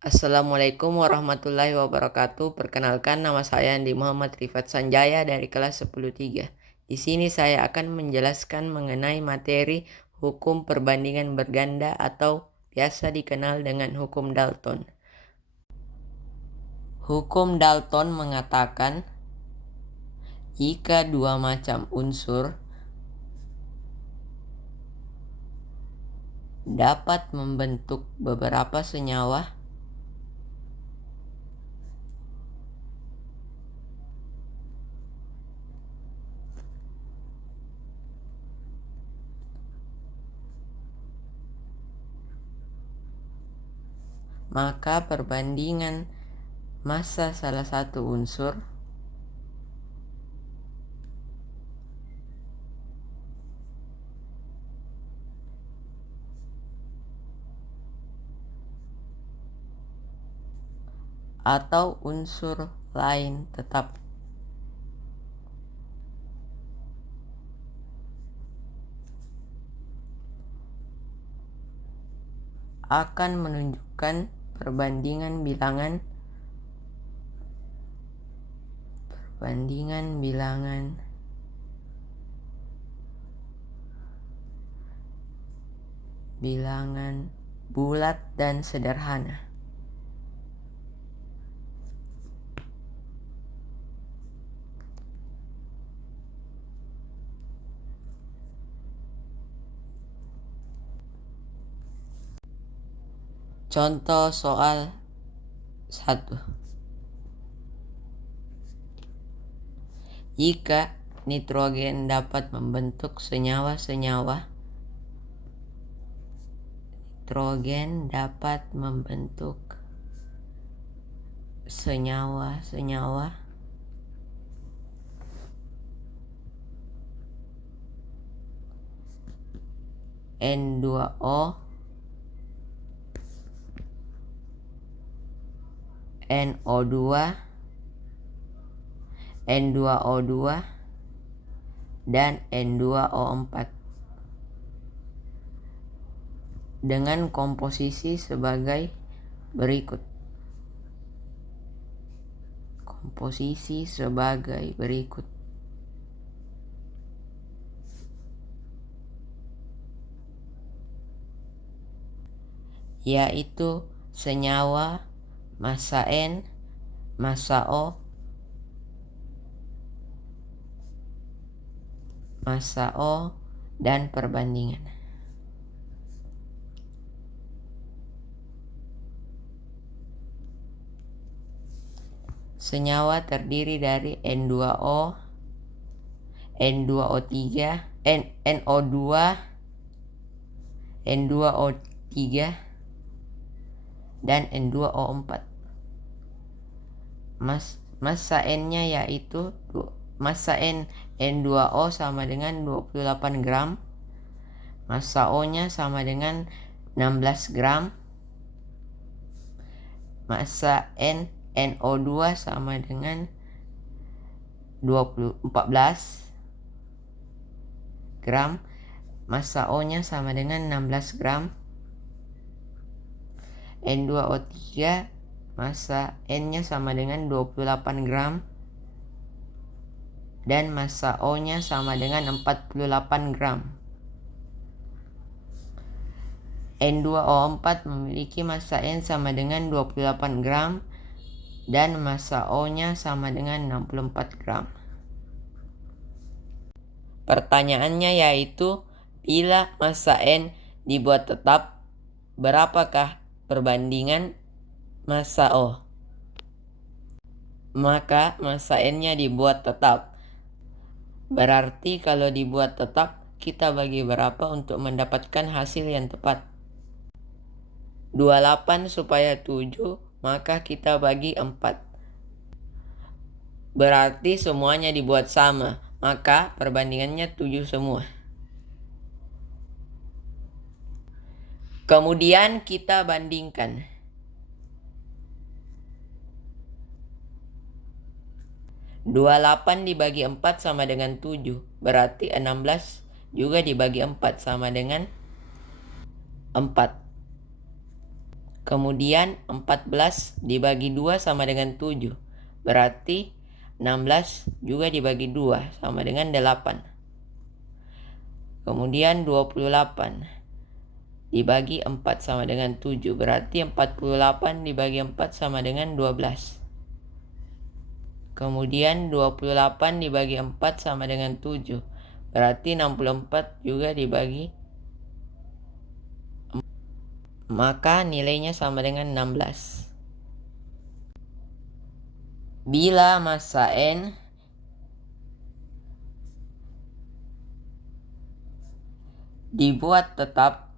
Assalamualaikum warahmatullahi wabarakatuh. Perkenalkan, nama saya Andi Muhammad Rifat Sanjaya dari kelas 10-3. Di sini saya akan menjelaskan mengenai materi hukum perbandingan berganda atau biasa dikenal dengan hukum Dalton. Hukum Dalton mengatakan jika dua macam unsur dapat membentuk beberapa senyawa, maka perbandingan massa salah satu unsur atau unsur lain tetap akan menunjukkan perbandingan bilangan bulat dan sederhana. Contoh soal 1. Jika nitrogen dapat membentuk senyawa-senyawa N2O, NO2, N2O2, dan N2O4 dengan komposisi sebagai berikut. Yaitu senyawa, massa N, massa O, dan perbandingan. Senyawa terdiri dari N2O, N2O3, NO2, N2O3, dan N2O4. Massa N-nya yaitu massa N2O sama dengan 28 gram, massa O-nya sama dengan 16 gram, massa NO2 sama dengan 14 gram, massa O-nya sama dengan 16 gram, N2O3 massa N-nya sama dengan 28 gram, dan massa O-nya sama dengan 48 gram. N2O4 memiliki massa N sama dengan 28 gram dan massa O-nya sama dengan 64 gram. Pertanyaannya yaitu, bila massa N dibuat tetap, berapakah perbandingan massa O? Maka massa N-nya dibuat tetap. Berarti kalau dibuat tetap, kita bagi berapa untuk mendapatkan hasil yang tepat? 28 supaya 7, maka kita bagi 4. Berarti semuanya dibuat sama, maka perbandingannya 7 semua. Kemudian kita bandingkan. 28 dibagi 4 sama dengan 7, berarti 16 juga dibagi 4 sama dengan 4. Kemudian 14 dibagi 2 sama dengan 7. Berarti 16 juga dibagi 2 sama dengan 8. Kemudian 28 dibagi 4 sama dengan 7. Berarti 48 dibagi 4 sama dengan 12. Kemudian 28 dibagi 4 sama dengan 7. Berarti 64 juga dibagi 4. Maka nilainya sama dengan 16. Bila massa N dibuat tetap,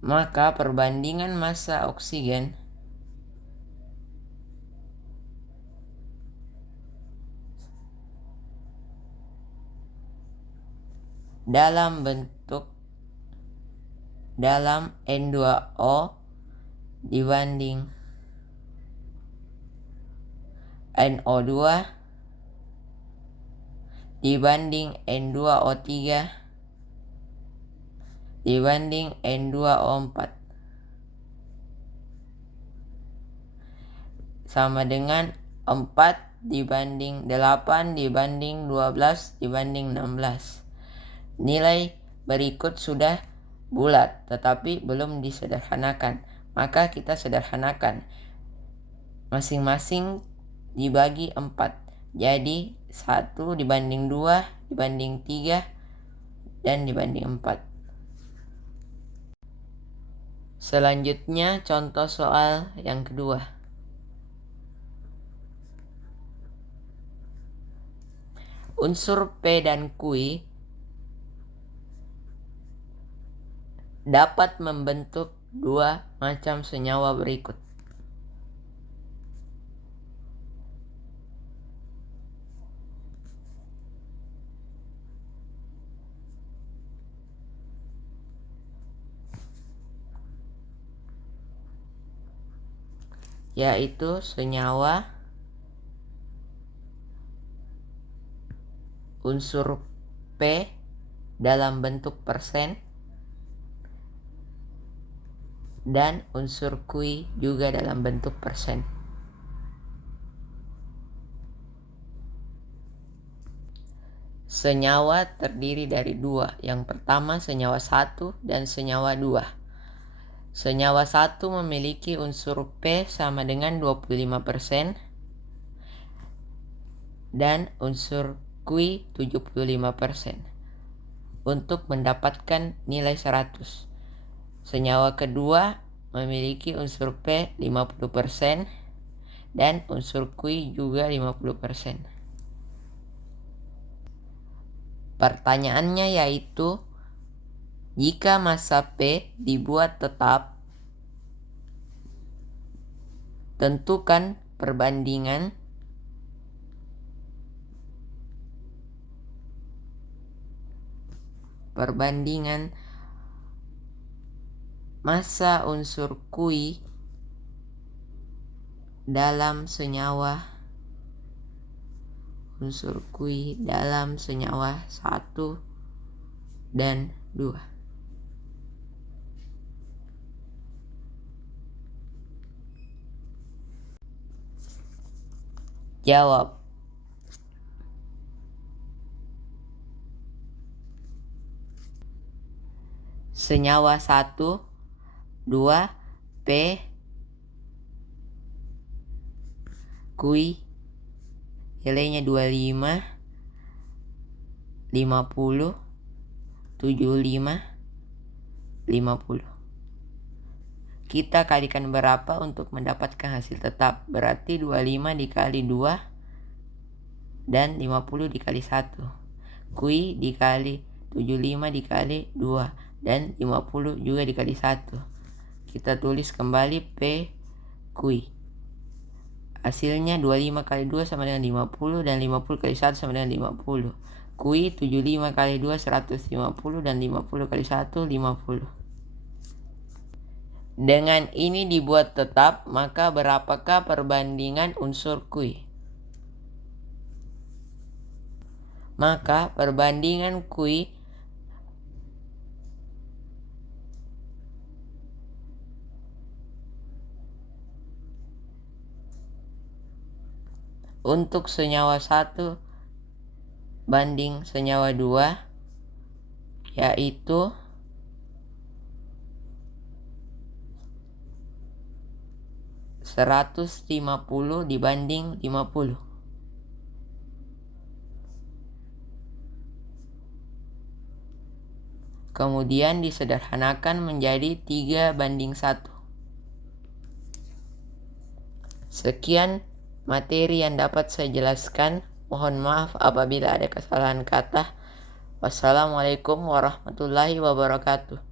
maka perbandingan massa oksigen dalam N2O dibanding NO2 dibanding N2O3 dibanding N2O4 sama dengan 4 dibanding 8 dibanding 12 dibanding 16. Nilai berikut sudah bulat tetapi belum disederhanakan. Maka kita sederhanakan. Masing-masing dibagi 4. Jadi 1 dibanding 2 dibanding 3 dan dibanding 4. Selanjutnya contoh soal yang kedua. Unsur P dan Q dapat membentuk dua macam senyawa berikut. Yaitu senyawa unsur P dalam bentuk persen dan unsur Q juga dalam bentuk persen. Senyawa terdiri dari dua. Yang pertama senyawa 1 dan senyawa 2. Senyawa 1 memiliki unsur P sama dengan 25% dan unsur Q 75% untuk mendapatkan nilai 100. Senyawa kedua memiliki unsur P 50% dan unsur Q juga 50%. Pertanyaannya yaitu, jika massa P dibuat tetap, tentukan perbandingan massa unsur Q dalam senyawa 1 dan 2. Jawab. Senyawa 1, 2, P, Q, nilainya 25, 50, 75, 50. Kita kalikan berapa untuk mendapatkan hasil tetap? Berarti 25 dikali 2 dan 50 dikali 1. Q dikali 75 dikali 2 dan 50 juga dikali 1. Kita tulis kembali P Q. Hasilnya 25 kali 2 sama dengan 50 dan 50 kali 1 sama dengan 50. Q 75 kali 2 150 dan 50 kali 1 50. Dengan ini dibuat tetap, maka berapakah perbandingan unsur Q? Maka perbandingan Q untuk senyawa 1 banding senyawa 2, yaitu 150 dibanding 50. Kemudian disederhanakan menjadi 3 banding 1. Sekian materi yang dapat saya jelaskan. Mohon maaf apabila ada kesalahan kata. Wassalamualaikum warahmatullahi wabarakatuh.